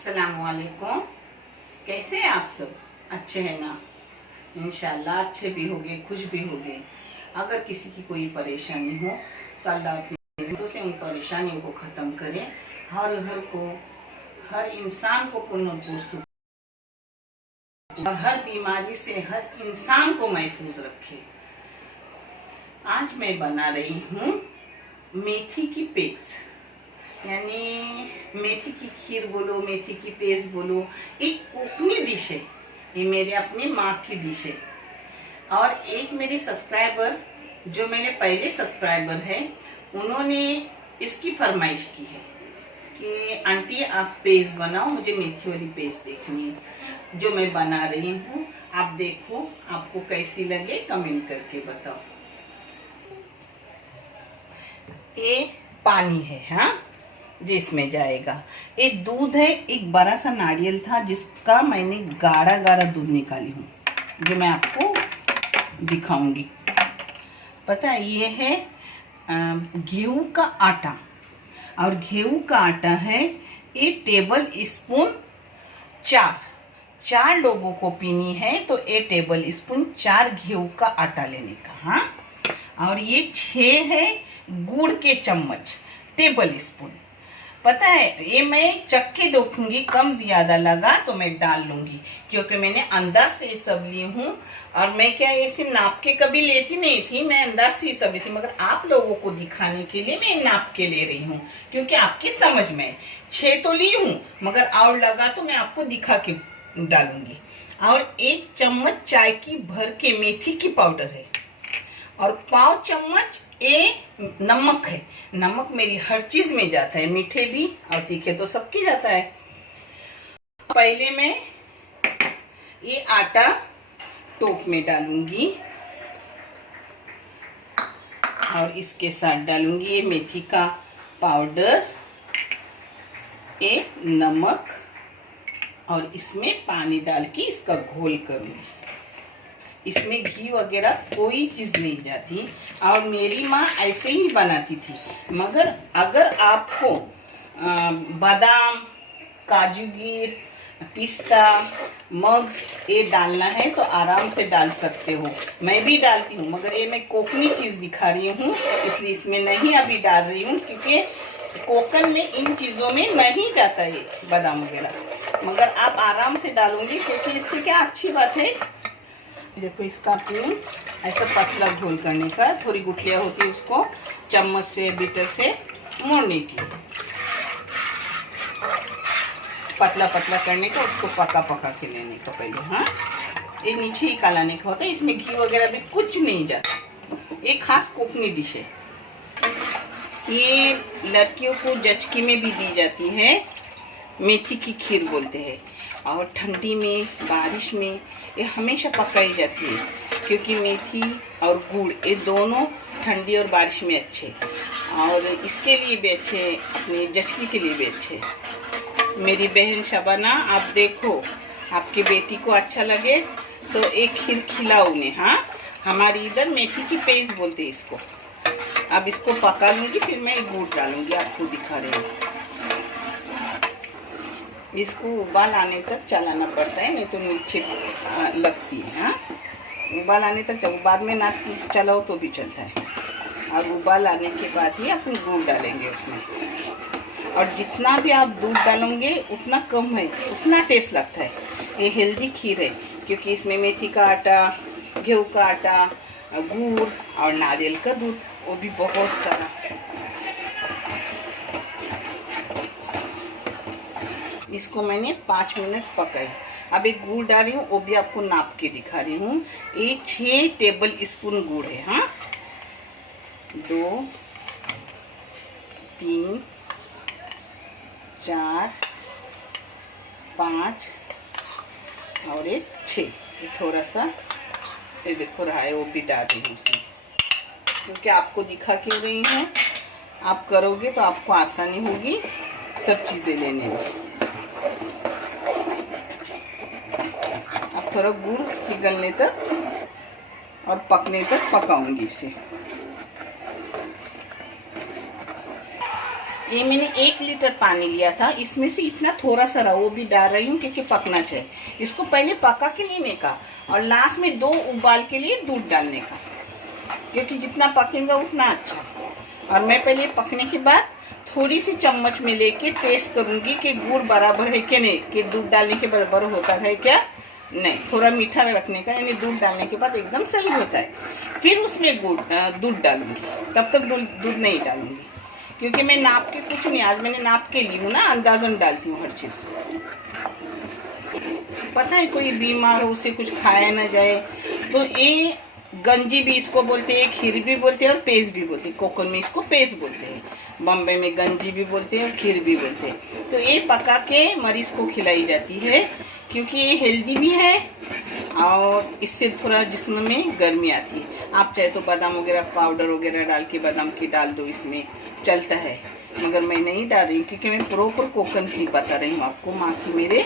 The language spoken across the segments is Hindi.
अस्सलामुअलैकुम। कैसे हैं आप सब? अच्छे हैं ना? इंशाल्लाह अच्छे भी होंगे, खुश भी होंगे। अगर किसी की कोई परेशानी हो तो अल्लाह अपनी रहमतों से उन परेशानियों को ख़त्म करे। हर इंसान को पूर्ण सुख और हर बीमारी से हर इंसान को महफूज रखे। आज मैं बना रही हूँ मेथी की पेस्ट, यानी मेथी की खीर बोलो, मेथी की पेस्ट बोलो। एक कोकनी डिश है, ये मेरे अपने माँ की डिश है। और एक मेरे सब्सक्राइबर, जो मेरे पहले सब्सक्राइबर है, उन्होंने इसकी फरमाइश की है कि आंटी आप पेस्ट बनाओ, मुझे मेथी वाली पेस्ट देखनी है। जो मैं बना रही हूँ आप देखो, आपको कैसी लगे कमेंट करके बताओ। ये पानी है, हाँ, जिसमें जाएगा। एक दूध है, एक बड़ा सा नारियल था जिसका मैंने गाढ़ा गाढ़ा दूध निकाली हूँ, जो मैं आपको दिखाऊंगी। पता है, ये है गेहूं का आटा, और गेहूं का आटा है 1 टेबल स्पून। चार लोगों को पीनी है तो 1 टेबल स्पून 4 गेहूं का आटा लेने का, हाँ। और ये 6 है गुड़ के चम्मच, टेबल स्पून। पता है, ये मैं चख के देखूंगी, कम ज्यादा लगा तो मैं डाल लूंगी, क्योंकि मैंने अंदाज से सब ली हूँ। और मैं क्या ऐसे नाप के कभी लेती नहीं थी, मैं अंदाज से सब ली थी, मगर आप लोगों को दिखाने के लिए मैं नाप के ले रही हूँ, क्योंकि आपकी समझ में 6 तो ली हूँ, मगर और लगा तो मैं आपको दिखा के डालूंगी। और 1 चम्मच चाय की भर के मेथी की पाउडर है, और 1/4 चम्मच ये नमक है। नमक मेरी हर चीज में जाता है, मीठे भी और तीखे तो सबके जाता है। पहले मैं ये आटा टोप में डालूंगी, और इसके साथ डालूंगी ये मेथी का पाउडर, ये नमक, और इसमें पानी डाल के इसका घोल करूंगी। इसमें घी वगैरह कोई चीज़ नहीं जाती, और मेरी माँ ऐसे ही बनाती थी। मगर अगर आपको बादाम, काजू गिर, पिस्ता, मग्स ये डालना है तो आराम से डाल सकते हो। मैं भी डालती हूँ, मगर ये मैं कोकनी चीज़ दिखा रही हूँ, इसलिए इसमें नहीं अभी डाल रही हूँ, क्योंकि कोकन में इन चीज़ों में नहीं जाता ये बादाम वगैरह। मगर आप आराम से डालूंगी, क्योंकि इससे क्या अच्छी बात है, देखो इसका पिन ऐसा पतला घोल करने का, थोड़ी गुठलियाँ होती है उसको चम्मच से बीटर से मोड़ने की, पतला पतला करने का, उसको पका के लेने का पहले, हाँ। ये नीचे ही कालाने का होता है, इसमें घी वगैरह भी कुछ नहीं जाता। ये खास कोकनी डिश है, ये लड़कियों को जचकी में भी दी जाती है, मेथी की खीर बोलते हैं। और ठंडी में, बारिश में ये हमेशा पकाई जाती है, क्योंकि मेथी और गुड़ ये दोनों ठंडी और बारिश में अच्छे, और इसके लिए भी अच्छे, अपनी जचकी के लिए भी अच्छे। मेरी बहन शबाना, आप देखो, आपकी बेटी को अच्छा लगे तो एक खीर खिलाओ उन्हें, हाँ। हमारी इधर मेथी की पेस्ट बोलते हैं इसको। अब इसको पका लूँगी, फिर मैं गुड़ डालूँगी, आपको दिखा रही हूँ। इसको उबाल आने तक चलाना पड़ता है, नहीं तो नीचे लगती है, हाँ। उबाल आने तक, जब बाद में ना चलाओ तो भी चलता है। और उबाल आने के बाद ही अपन दूध डालेंगे उसमें, और जितना भी आप दूध डालोगे उतना कम है, उतना टेस्ट लगता है। ये हेल्दी खीर है, क्योंकि इसमें मेथी का आटा, गेहूं का आटा, गुड़ और नारियल का दूध, वो भी बहुत सारा। इसको मैंने 5 मिनट पकाई। अब एक गुड़ डाल रही हूँ, वो भी आपको नाप के दिखा रही हूँ। ये 6 टेबल स्पून गुड़ है, हाँ। 2, 3, 4, 5 और एक 6। ये थोड़ा सा, ये देखो रहा है, वो भी डाल रही हूँ उसमें, क्योंकि आपको दिखा क्यों रही हूँ, आप करोगे तो आपको आसानी होगी सब चीज़ें लेने में। अब थोड़ा गुड़ पिघलने तक और पकने तक पकाऊंगी इसे। ये मैंने 1 लीटर पानी लिया था, इसमें से इतना थोड़ा सा रहा, वो भी डाल रही हूँ क्योंकि पकना चाहिए। इसको पहले पका के लेने का और लास्ट में 2 उबाल के लिए दूध डालने का, क्योंकि जितना पकेगा उतना अच्छा। और मैं पहले पकने के बाद थोड़ी सी चम्मच में लेके टेस्ट करूँगी कि गुड़ बराबर है कि नहीं, कि दूध डालने के बराबर होता है क्या नहीं। थोड़ा मीठा रखने का, यानी दूध डालने के बाद एकदम सही होता है। फिर उसमें दूध डालूंगी, तब तक दूध नहीं डालूंगी क्योंकि मैं नाप के कुछ नहीं, आज मैंने नाप के ली हूँ ना, अंदाजन डालती हूँ हर चीज़। पता है कोई बीमार हो उसे कुछ खाया ना जाए, तो ये गंजी भी इसको बोलते हैं, खीर भी बोलते हैं और पेज भी बोलते हैं। कोकण में इसको पेज बोलते हैं, बम्बई में गंजी भी बोलते हैं और खीर भी बोलते हैं। तो ये पका के मरीज़ को खिलाई जाती है क्योंकि ये हेल्दी भी है और इससे थोड़ा जिस्म में गर्मी आती है। आप चाहे तो बादाम वगैरह पाउडर वगैरह डाल के बादाम की डाल दो, इसमें चलता है, मगर मैं नहीं डाल रही क्योंकि मैं प्रॉपर कोकण की बता रही हूँ आपको। माँ की मेरे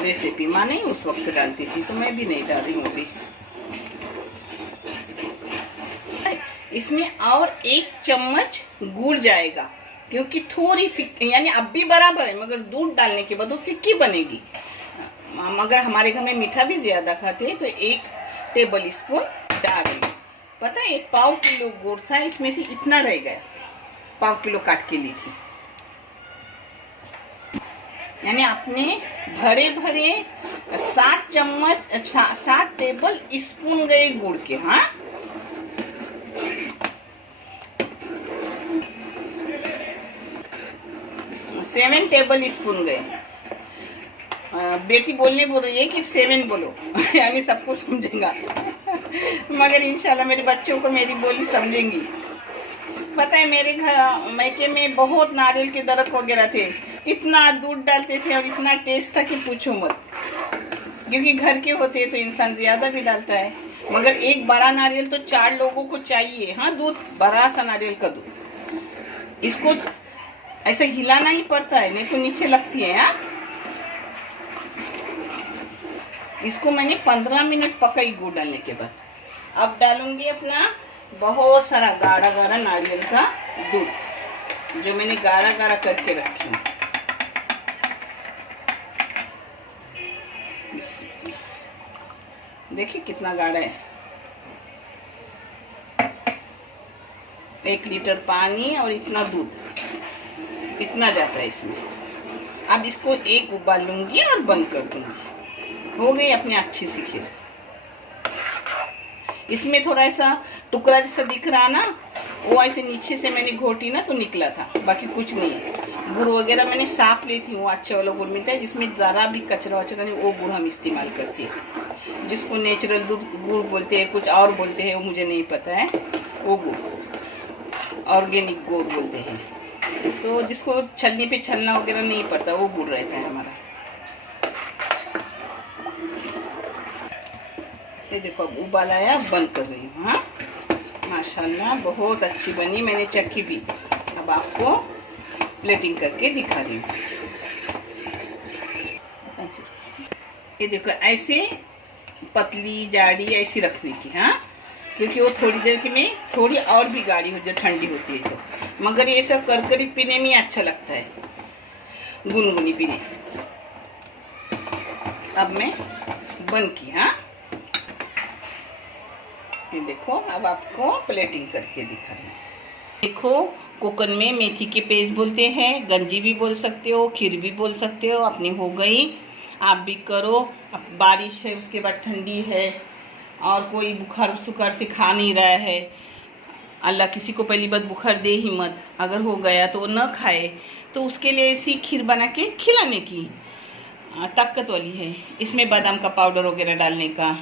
रेसिपी, माँ नहीं उस वक्त डालती थी, तो मैं भी नहीं डाल रही हूँ अभी। इसमें और 1 चम्मच गुड़ जाएगा क्योंकि थोड़ी फिक्की, यानी अब भी बराबर है मगर दूध डालने के बाद वो फिक्की बनेगी। मगर हमारे घर में मीठा भी ज़्यादा खाते हैं तो 1 टेबल स्पून डाल देंगे। पता है 1 पाव किलो गुड़ था, इसमें से इतना रह गया, पाव किलो काट के ली थी। यानी आपने भरे भरे 7 चम्मच 7 टेबल स्पून गए गुड़ के। हाँ, सेवन टेबल स्पून गए। बेटी बोलने बोल रही है कि 7 बोलो यानी सबको समझेगा मगर इंशाल्लाह मेरे बच्चों को मेरी बोली समझेंगी। पता है मेरे घर मैके में बहुत नारियल के दरख्त वगैरह थे, इतना दूध डालते थे और इतना टेस्ट था कि पूछो मत। क्योंकि घर के होते हैं तो इंसान ज़्यादा भी डालता है, मगर एक बड़ा नारियल तो 4 लोगों को चाहिए। हाँ, दूध बड़ा सा नारियल का दूध, इसको ऐसे हिलाना ही पड़ता है नहीं तो नीचे लगती है। हाँ, इसको मैंने 15 मिनट पकाई गुड़ डालने के बाद। अब डालूंगी अपना बहुत सारा गाढ़ा गाढ़ा नारियल का दूध जो मैंने गाढ़ा गाढ़ा करके रखी हूँ। देखिए कितना गाढ़ा है। 1 लीटर पानी और इतना दूध, इतना जाता है इसमें। अब इसको 1 उबाल लूंगी और बंद कर दूंगी। हो गई अपनी अच्छी सी खीर। इसमें थोड़ा सा टुकड़ा जैसा दिख रहा ना, वो ऐसे नीचे से मैंने घोटी ना तो निकला था, बाकी कुछ नहीं है। गुड़ वगैरह मैंने साफ लेती हूँ, अच्छा वाला गुड़ मिलता है जिसमें ज़रा भी कचरा वचरा नहीं, वो गुड़ हम इस्तेमाल करते हैं। जिसको नेचुरल दूध गुड़ बोलते हैं, कुछ और बोलते हैं वो मुझे नहीं पता है, वो गुड़ ऑर्गेनिक गुड़ बोलते हैं। तो जिसको छलनी पे छलना वगैरह नहीं पड़ता वो गुड़ रहता है हमारा। ये देखो अब उबाल आया, बंद कर रही हूँ। हाँ, माशाल्लाह बहुत अच्छी बनी, मैंने चखी भी। अब आपको प्लेटिंग करके दिखा रही हूँ। ये देखो ऐसे पतली जाड़ी ऐसी रखने की। हाँ, क्योंकि वो थोड़ी देर के में थोड़ी और भी गाढ़ी हो जाए, ठंडी होती है तो। मगर ये सब करकरी पीने में अच्छा लगता है, गुनगुनी पीने। अब मैं बंद की। हाँ, ये देखो अब आपको प्लेटिंग करके दिखा रही हूँ। देखो कोकण में मेथी के पेज बोलते हैं, गंजी भी बोल सकते हो, खीर भी बोल सकते हो। अपनी हो गई, आप भी करो। अब बारिश है, उसके बाद ठंडी है और कोई बुखार सुखार से खा नहीं रहा है, अल्लाह किसी को पहली बात बुखार दे ही मत, अगर हो गया तो न खाए, तो उसके लिए ऐसी खीर बना के खिलाने की, ताकत वाली है। इसमें बादाम का पाउडर वगैरह डालने का।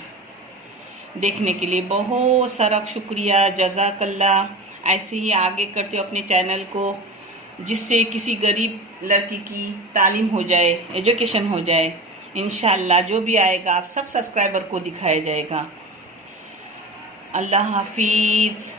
देखने के लिए बहुत सारा शुक्रिया, जज़ाकल्लाह। ऐसे ही आगे करते हो अपने चैनल को, जिससे किसी गरीब लड़की की तालीम हो जाए, एजुकेशन हो जाए। इंशाल्लाह जो भी आएगा आप सब सब्सक्राइबर को दिखाया जाएगा। अल्लाह हाफिज़।